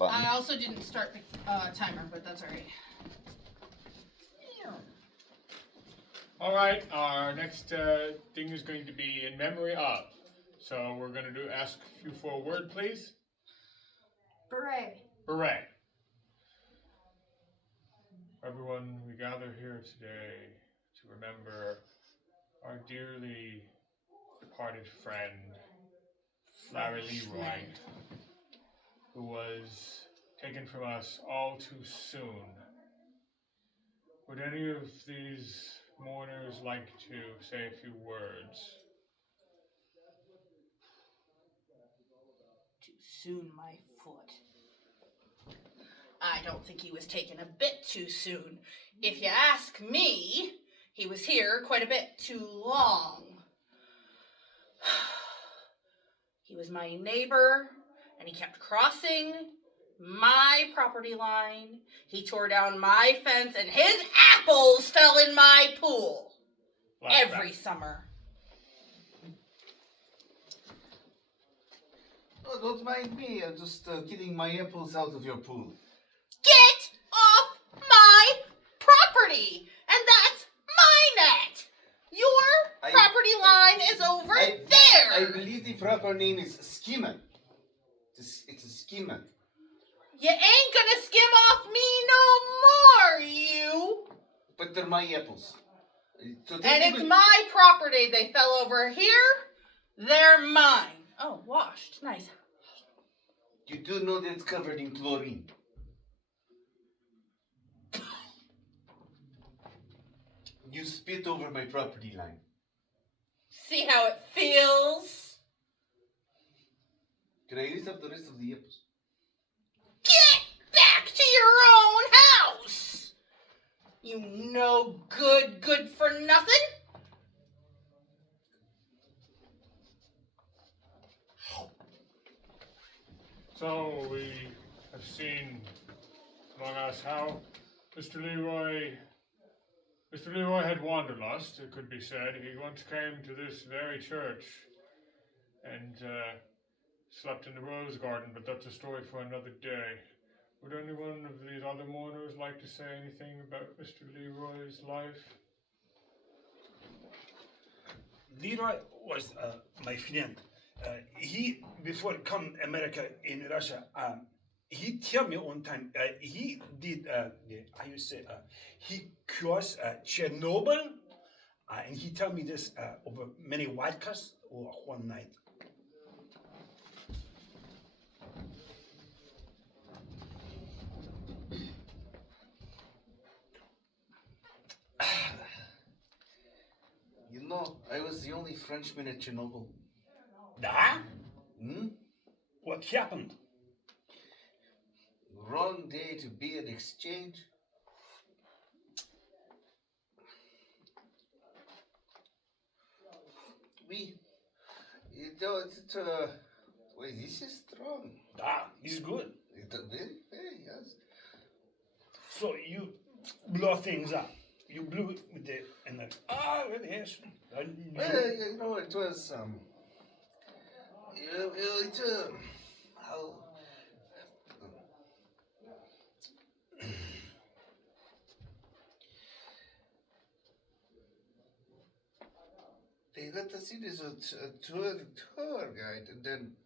button. I also didn't start the timer, but that's all right. All right, our next thing is going to be in memory of. So we're going to ask you for a word, please. Beret. Beret. Everyone, we gather here today to remember our dearly departed friend, Larry LeRoy, who was taken from us all too soon. Would any of these mourners like to say a few words? Too soon, my foot. I don't think he was taken a bit too soon. If you ask me, he was here quite a bit too long. He was my neighbor, and he kept crossing my property line. He tore down my fence, and his apples fell in my pool every summer. Oh, don't mind me. I'm just getting my apples out of your pool. Get off my property! And that's my net! Your property line is over there! I believe the proper name is skimmer. It's a skimmer. You ain't gonna skim off me no more, you! But they're my apples. So and it's my property. They fell over here. They're mine. Oh, washed. Nice. You do know that it's covered in chlorine. You spit over my property line. See how it feels? Can I use up the rest of the apples? Get back to your own house! You no good for nothing? So we have seen among us how Mr. LeRoy had wanderlust, it could be said. He once came to this very church and slept in the rose garden, but that's a story for another day. Would any one of these other mourners like to say anything about Mr. LeRoy's life? LeRoy was my friend. He, before come America in Russia, he tell me one time, he did, he crossed Chernobyl, and he tell me this over many vodkas or one night. You know, I was the only Frenchman at Chernobyl. Da? Hmm? What happened? Wrong day to be at exchange. Wait, this is strong. Da, he's good. Very, yes. So you blow things up. You blew it with the, and then, yes. Well, you know, it was, how... They let us in as a tour guide, and then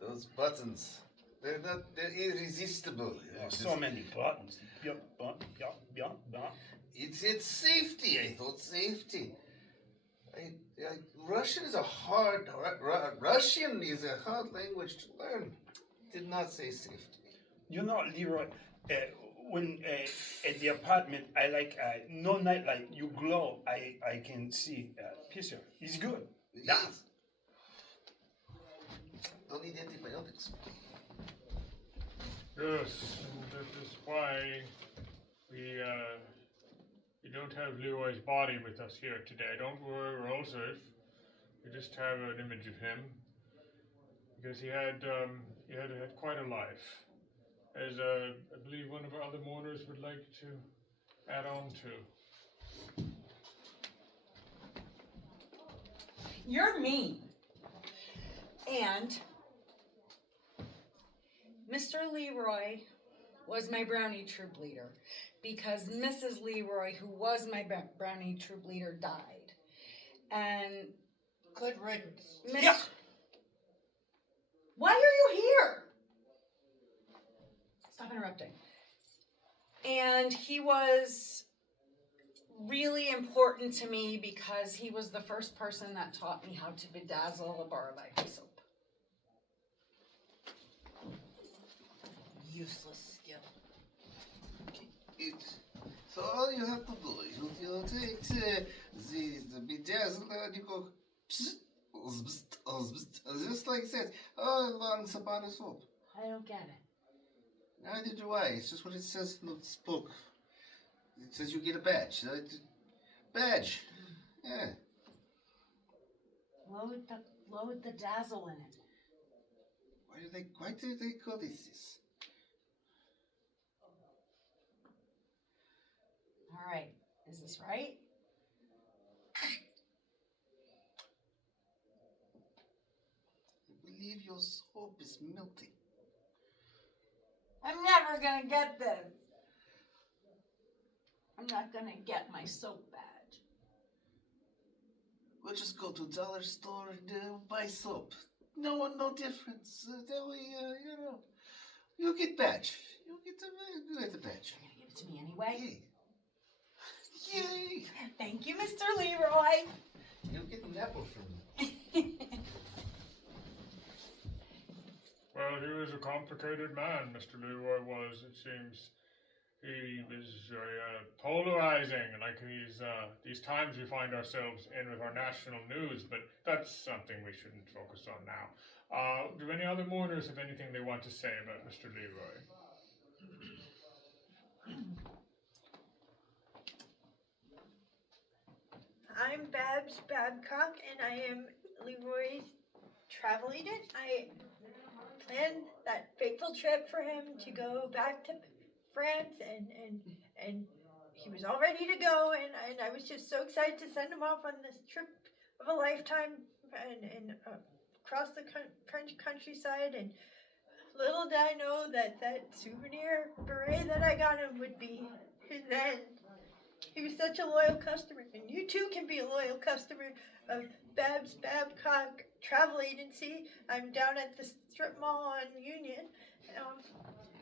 those buttons, they're irresistible. So many buttons. It's safety. I thought safety. Russian is a hard language to learn. Did not say safety. You know, LeRoy, when at the apartment, I like no nightlight. You glow. I can see picture. It's good. Yes. Don't need antibiotics. Yes, and that is why we don't have LeRoy's body with us here today. Don't worry, we're all safe. We just have an image of him because he had quite a life. As I believe one of our other mourners would like to add on to. You're mean. And Mr. Leroy was my Brownie troop leader because Mrs. Leroy, who was my Brownie troop leader, died. And Good riddance. Miss... Yeah. Why are you here? Stop interrupting. And he was really important to me because he was the first person that taught me how to bedazzle a bar of ivory soap. Useless skill. So all you have to do is you take the bedazzler and you go just like that. Oh, once upon a soap. I don't get it. Neither do I. It's just what it says in the book. It says you get a badge. Badge. Yeah. Load the dazzle in it. Why do they call this? All right. Is this right? I believe your soap is melting. I'm never gonna get this. I'm not gonna get my soap badge. We'll just go to dollar store and buy soap. No difference. That way, you get badge. You get the badge. You're gonna give it to me anyway? Yay! Thank you, Mr. Leroy. You'll get an apple from me. Well, he was a complicated man, Mr. Leroy was, it seems. He was very polarizing, like these times we find ourselves in with our national news, but that's something we shouldn't focus on now. Do any other mourners have anything they want to say about Mr. Leroy? I'm Babs Babcock, and I am Leroy's travel agent. I planned that fateful trip for him to go back to France, and he was all ready to go, and I was just so excited to send him off on this trip of a lifetime and across the French countryside. And little did I know that souvenir beret that I got him would be his end. He was such a loyal customer, and you too can be a loyal customer of Babs Babcock Travel Agency. I'm down at the strip mall on Union.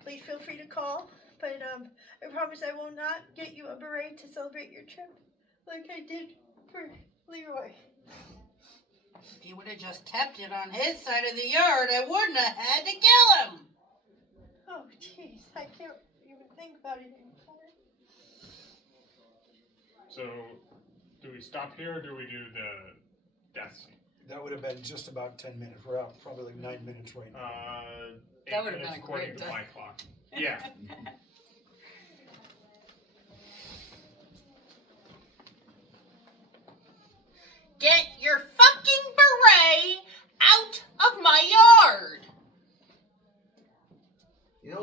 Please feel free to call, but I promise I will not get you a beret to celebrate your trip like I did for Leroy. If he would have just kept it on his side of the yard, I wouldn't have had to kill him. Oh, jeez, I can't even think about it anymore. So, do we stop here or do we do the death scene? That would have been just about 10 minutes. We're out probably like 9 minutes right now. 8 That would have minutes been a according great to death. my clock. Yeah. Get your fucking beret out of my yard.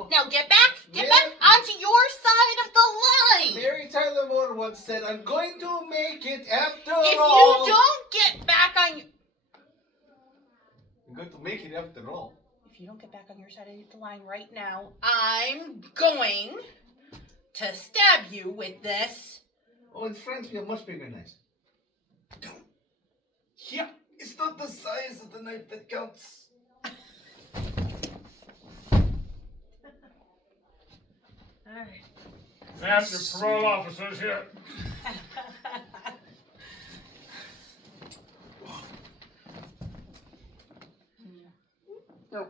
Now get back onto your side of the line. Mary Tyler Moore once said, "I'm going to make it after If all." you don't get back on I'm going to make it after all. If you don't get back on your side of the line right now, I'm going to stab you with this. Oh, in France we have much bigger knives. Yeah. It's not the size of the knife that counts. All right. Ma'am, your parole officer's here. No.